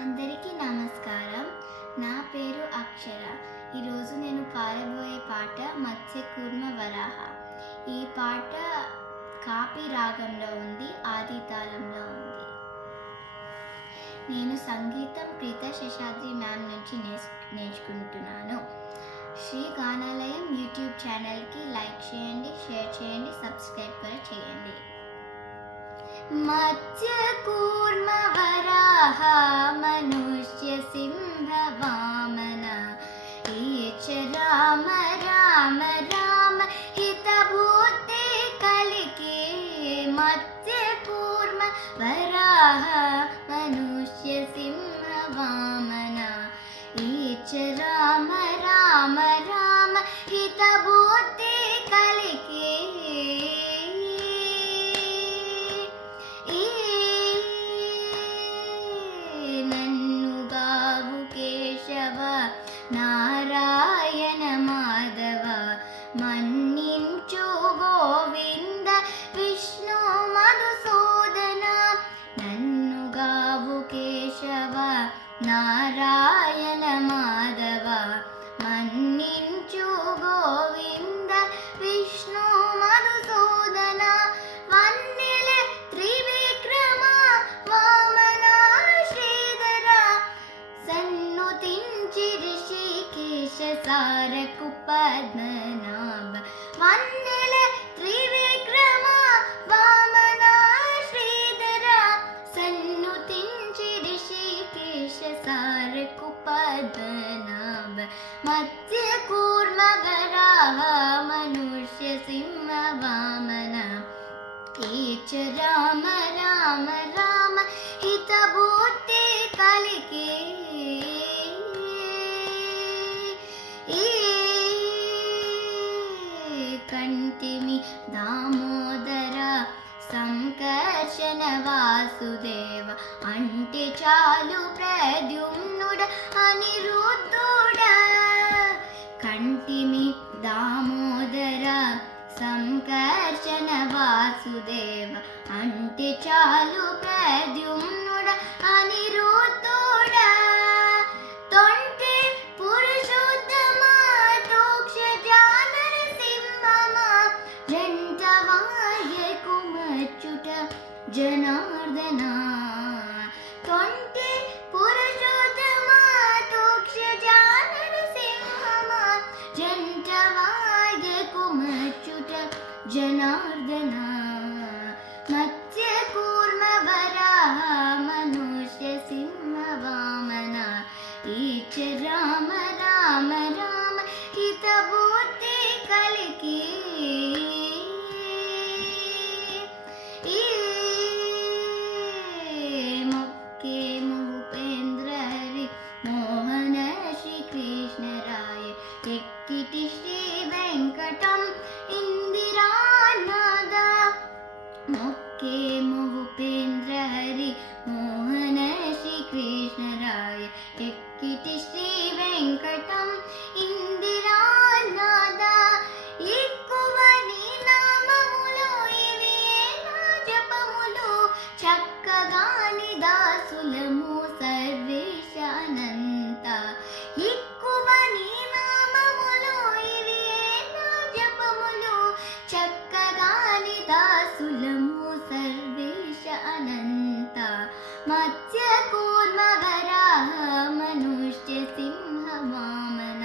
అందరికీ నమస్కారం. నా పేరు అక్షర. ఈరోజు నేను పాడబోయే పాట మత్స్యకూర్మ వరాహ. ఈ పాట కాపి రాగంలో ఉంది, ఆది తాళంలో ఉంది. నేను సంగీతం ప్రీత శేషాద్రి మ్యామ్ నుంచి నేర్చుకుంటున్నాను. శ్రీ గానాలయం యూట్యూబ్ ఛానల్కి లైక్ చేయండి, షేర్ చేయండి, సబ్స్క్రైబ్ కూడా చేయండి. మత్స్యకూర్మ వరాహ మనుష్య సింహ వామన ఈచ రామ రామ రామ హితబుద్ధి కలికి మత్స్యకూర్మ వరాహ మనుష్య సింహ వామన ఈచ రామ రామ రామ హితబుద్ధి కలికి నారాయణ మాధవ మన్నించు గోవింద విష్ణు మధుసూదన నన్ను గావు కేశవ నారాయణ మాధవ మన్నించు గోవింద విష్ణు మధుసూదన వన్నెల త్రివిక్రమ వామన శ్రీధర సన్నుతించి ఋషికేశ సారకు పద్మనాభ వన్నెల త్రివిక్రమ వామన శ్రీధర సన్నుతించి ఋషికేశ సారకు పద్మనాభ మత్స్యకూర్మ వరాహ మనుష్య సింహ వామన ఈచ రామ రామ రామ హితబుద్ధి కలికి కంటిమి దామోదర సంకర్షణ వాసుదేవ అంటే చాలు ప్రద్యుమ్నుడ అనిరుద్ధుడ కంటిమి దామోదర సంకర్షణ వాసుదేవ అంటే చాలు ప్రద్యుమ్నుడ అనిరుద్ధుడ తొంటి పురుషోత్తమ దోక్ష జానర సింహమ జంటవాయకు మచ్చుట జనార్దన తొంటి పురుషోత్తమ దోక్ష జానర సింహమ జంటవాయకు మచ్చుట జనార్దన మత్స్యకూర్మ వరాహ మనుష్య సింహ వామన ఈచ రామ రామ రామ హితబుద్ధి కలికి మొక్కే భూపేంద్ర హరి మోహన శ్రీ కృష్ణ రాయ ఎక్కిటి శ్రీ వెంకటం ఇందిరానాథ మొక్కే భూపేంద్ర హరి మోహన శ్రీ కృష్ణ రాయ ఎక్కిటి శ్రీ వెంకటం ఇందిరానాథ ఎక్కువ నీ నామములు ఇవి నా జపములు చక్కగాని దాసులము సర్వేశానంత ఎక్కువ నీ నామములు ఇవి నా జపములు చక్కగాని దాసులము సర్వేశ అనంత మత్స్యకూర్మ వరాహ మనుష్య సింహ వామన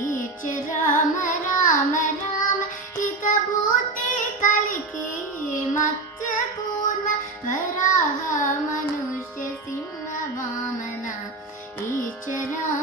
ఈచ రామ రామ రామ హితబుద్ధి కలికి మత్స్యకూర్మ వరాహ మనుష్య సింహ వామన ఈచ రామ